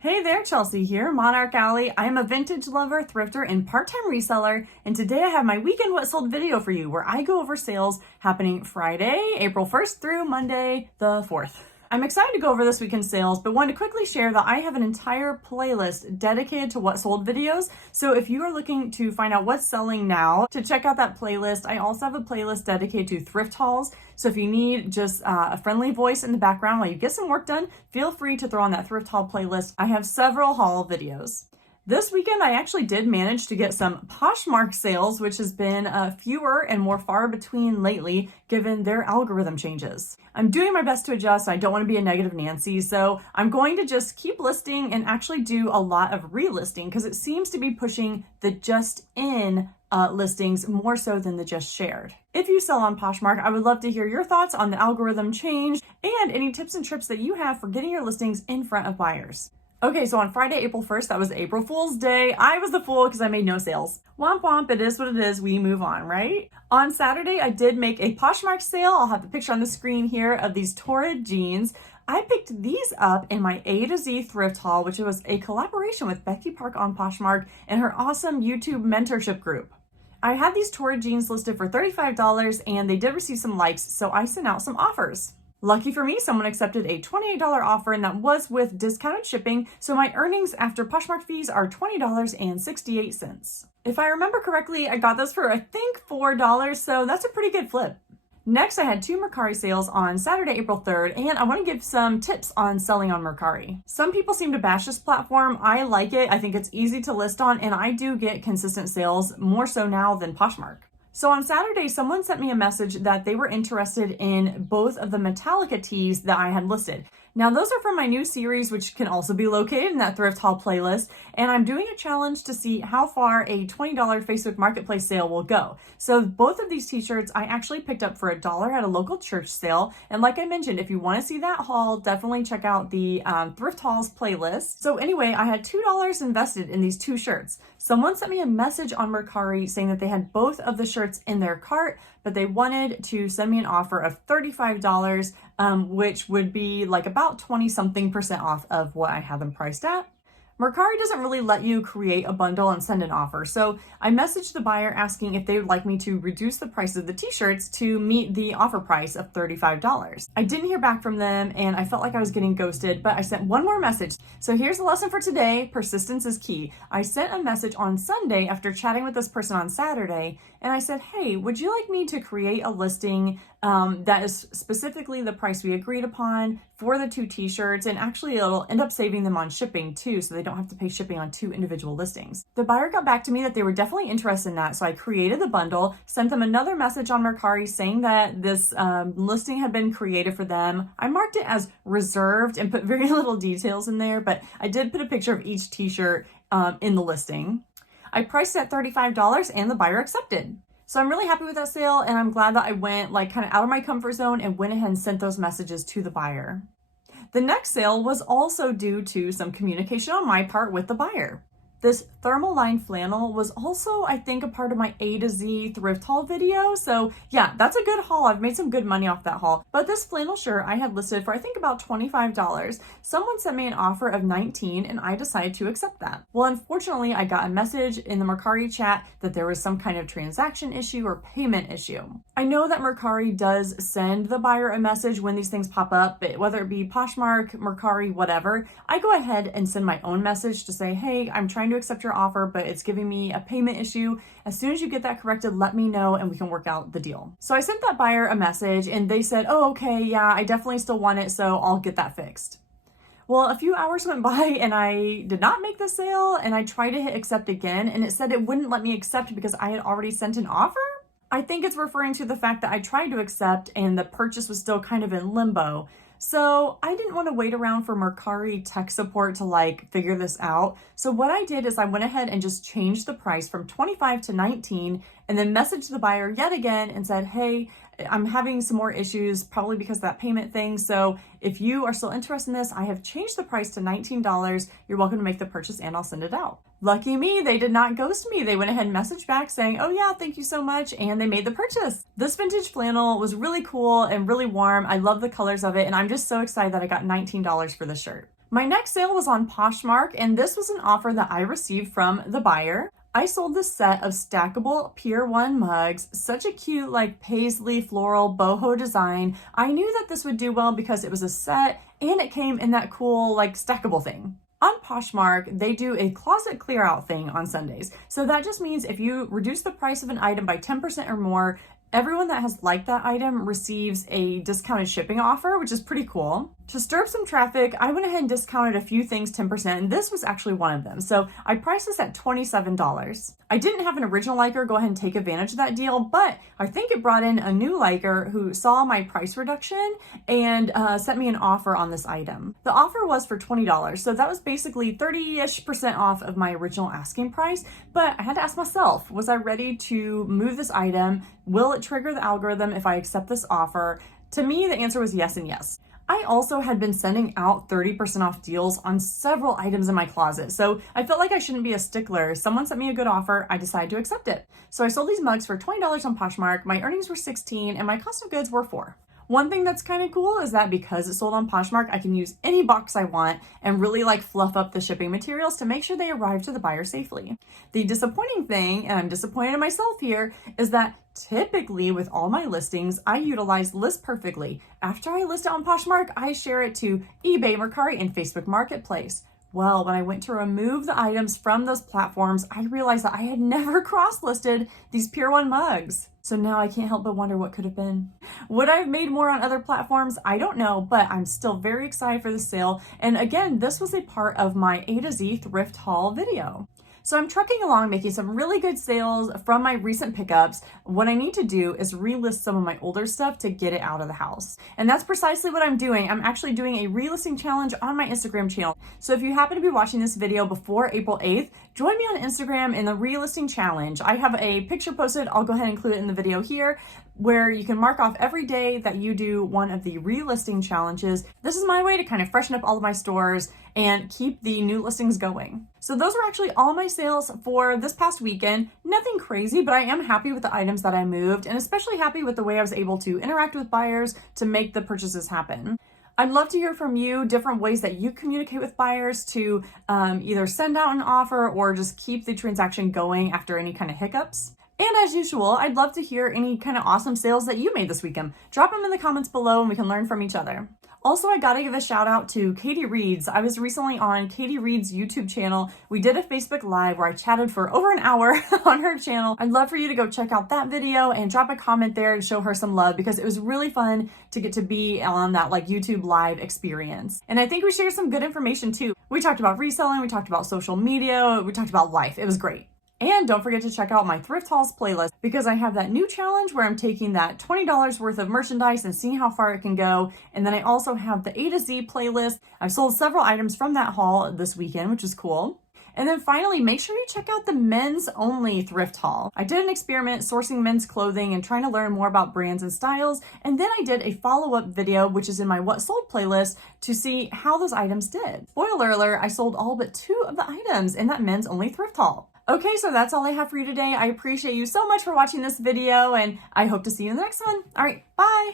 Hey there, Chelsea here, MonarchAlley. I am a vintage lover, thrifter, and part-time reseller, and today I have my weekend what sold video for you where I go over sales happening Friday, April 1st through Monday the 4th. I'm excited to go over this weekend sales, but want to quickly share that I have an entire playlist dedicated to what sold videos. So if you are looking to find out what's selling now, to check out that playlist. I also have a playlist dedicated to thrift hauls. So if you need just a friendly voice in the background while you get some work done, feel free to throw on that thrift haul playlist. I have several haul videos. This weekend, I actually did manage to get some Poshmark sales, which has been fewer and more far between lately, given their algorithm changes. I'm doing my best to adjust. I don't want to be a negative Nancy, so I'm going to just keep listing and actually do a lot of relisting because it seems to be pushing the just in listings more so than the just shared. If you sell on Poshmark, I would love to hear your thoughts on the algorithm change and any tips and tricks that you have for getting your listings in front of buyers. Okay, so on Friday, April 1st, that was April Fool's Day. I was the fool because I made no sales. Womp womp, it is what it is. We move on, right? On Saturday, I did make a Poshmark sale. I'll have the picture on the screen here of these Torrid jeans. I picked these up in my A to Z thrift haul, which was a collaboration with Becky Park on Poshmark and her awesome YouTube mentorship group. I had these Torrid jeans listed for $35 and they did receive some likes, so I sent out some offers. Lucky for me, someone accepted a $28 offer and that was with discounted shipping, so my earnings after Poshmark fees are $20.68. If I remember correctly, I got those for I think $4, so that's a pretty good flip. Next, I had two Mercari sales on Saturday, April 3rd, and I want to give some tips on selling on Mercari. Some people seem to bash this platform. I like it. I think it's easy to list on, and I do get consistent sales, more so now than Poshmark. So on Saturday, someone sent me a message that they were interested in both of the Metallica tees that I had listed. Now, those are from my new series, which can also be located in that thrift haul playlist. And I'm doing a challenge to see how far a $20 Facebook Marketplace sale will go. So both of these t-shirts I actually picked up for $1 at a local church sale. And like I mentioned, if you want to see that haul, definitely check out the thrift hauls playlist. So anyway, I had $2 invested in these two shirts. Someone sent me a message on Mercari saying that they had both of the shirts in their cart, but they wanted to send me an offer of $35, which would be like about 20-something% off of what I had them priced at. Mercari doesn't really let you create a bundle and send an offer, so I messaged the buyer asking if they would like me to reduce the price of the t-shirts to meet the offer price of $35. I didn't hear back from them and I felt like I was getting ghosted, but I sent one more message. So here's the lesson for today. Persistence is key. I sent a message on Sunday after chatting with this person on Saturday, and I said, hey, would you like me to create a listing that is specifically the price we agreed upon for the two t-shirts, and actually it'll end up saving them on shipping too, so they don't have to pay shipping on two individual listings. The buyer got back to me that they were definitely interested in that, so I created the bundle, sent them another message on Mercari saying that this listing had been created for them. I marked it as reserved and put very little details in there, but I did put a picture of each t-shirt in the listing. I priced it at $35 and the buyer accepted. So I'm really happy with that sale, and I'm glad that I went kind of out of my comfort zone and went ahead and sent those messages to the buyer. The next sale was also due to some communication on my part with the buyer. This thermal line flannel was also, I think, a part of my A to Z thrift haul video. So yeah, that's a good haul. I've made some good money off that haul. But this flannel shirt I had listed for, I think, about $25. Someone sent me an offer of $19 and I decided to accept that. Well, unfortunately, I got a message in the Mercari chat that there was some kind of transaction issue or payment issue. I know that Mercari does send the buyer a message when these things pop up, but whether it be Poshmark, Mercari, whatever, I go ahead and send my own message to say, hey, I'm trying to accept your offer, but it's giving me a payment issue. As soon as you get that corrected, let me know and we can work out the deal. So I sent that buyer a message and they said, oh, okay, yeah, I definitely still want it, so I'll get that fixed. Well, a few hours went by and I did not make the sale, and I tried to hit accept again and it said it wouldn't let me accept because I had already sent an offer. I think it's referring to the fact that I tried to accept and the purchase was still kind of in limbo. So I didn't want to wait around for Mercari tech support to figure this out. So what I did is I went ahead and just changed the price from $25 to $19 and then messaged the buyer yet again and said, hey, I'm having some more issues, probably because of that payment thing. So if you are still interested in this, I have changed the price to $19. You're welcome to make the purchase and I'll send it out. Lucky me, they did not ghost me. They went ahead and messaged back saying, oh yeah, thank you so much. And they made the purchase. This vintage flannel was really cool and really warm. I love the colors of it. And I'm just so excited that I got $19 for this shirt. My next sale was on Poshmark, and this was an offer that I received from the buyer. I sold this set of stackable Pier One mugs, such a cute like paisley floral boho design. I knew that this would do well because it was a set and it came in that cool like stackable thing. On Poshmark, they do a closet clear out thing on Sundays. So that just means if you reduce the price of an item by 10% or more, everyone that has liked that item receives a discounted shipping offer, which is pretty cool. To stir up some traffic, I went ahead and discounted a few things 10%, and this was actually one of them. So I priced this at $27. I didn't have an original liker go ahead and take advantage of that deal, but I think it brought in a new liker who saw my price reduction and sent me an offer on this item. The offer was for $20, so that was basically 30-ish% off of my original asking price, but I had to ask myself, was I ready to move this item? Will it trigger the algorithm if I accept this offer? To me, the answer was yes and yes. I also had been sending out 30% off deals on several items in my closet, so I felt like I shouldn't be a stickler. Someone sent me a good offer, I decided to accept it. So I sold these mugs for $20 on Poshmark, my earnings were $16, and my cost of goods were $4. One thing that's kind of cool is that because it's sold on Poshmark, I can use any box I want and really like fluff up the shipping materials to make sure they arrive to the buyer safely. The disappointing thing, and I'm disappointed in myself here, is that typically with all my listings, I utilize List Perfectly. After I list it on Poshmark, I share it to eBay, Mercari, and Facebook Marketplace. Well, when I went to remove the items from those platforms, I realized that I had never cross-listed these Pier One mugs. So now I can't help but wonder what could have been. Would I have made more on other platforms? I don't know, but I'm still very excited for the sale. And again, this was a part of my A to Z thrift haul video. So I'm trucking along, making some really good sales from my recent pickups. What I need to do is relist some of my older stuff to get it out of the house. And that's precisely what I'm doing. I'm actually doing a relisting challenge on my Instagram channel. So if you happen to be watching this video before April 8th, join me on Instagram in the relisting challenge. I have a picture posted. I'll go ahead and include it in the video here, where you can mark off every day that you do one of the relisting challenges. This is my way to kind of freshen up all of my stores and keep the new listings going. So those are actually all my sales for this past weekend. Nothing crazy, but I am happy with the items that I moved, and especially happy with the way I was able to interact with buyers to make the purchases happen. I'd love to hear from you, different ways that you communicate with buyers to either send out an offer or just keep the transaction going after any kind of hiccups. And as usual, I'd love to hear any kind of awesome sales that you made this weekend. Drop them in the comments below and we can learn from each other. Also, I gotta give a shout out to Katie Reeds. I was recently on Katie Reeds' YouTube channel. We did a Facebook Live where I chatted for over an hour on her channel. I'd love for you to go check out that video and drop a comment there and show her some love because it was really fun to get to be on that like YouTube Live experience. And I think we shared some good information too. We talked about reselling, we talked about social media, we talked about life. It was great. And don't forget to check out my thrift hauls playlist because I have that new challenge where I'm taking that $20 worth of merchandise and seeing how far it can go. And then I also have the A to Z playlist. I've sold several items from that haul this weekend, which is cool. And then finally, make sure you check out the men's only thrift haul. I did an experiment sourcing men's clothing and trying to learn more about brands and styles. And then I did a follow-up video, which is in my What Sold playlist, to see how those items did. Spoiler alert, I sold all but 2 of the items in that men's only thrift haul. Okay, so that's all I have for you today. I appreciate you so much for watching this video and I hope to see you in the next one. All right, bye.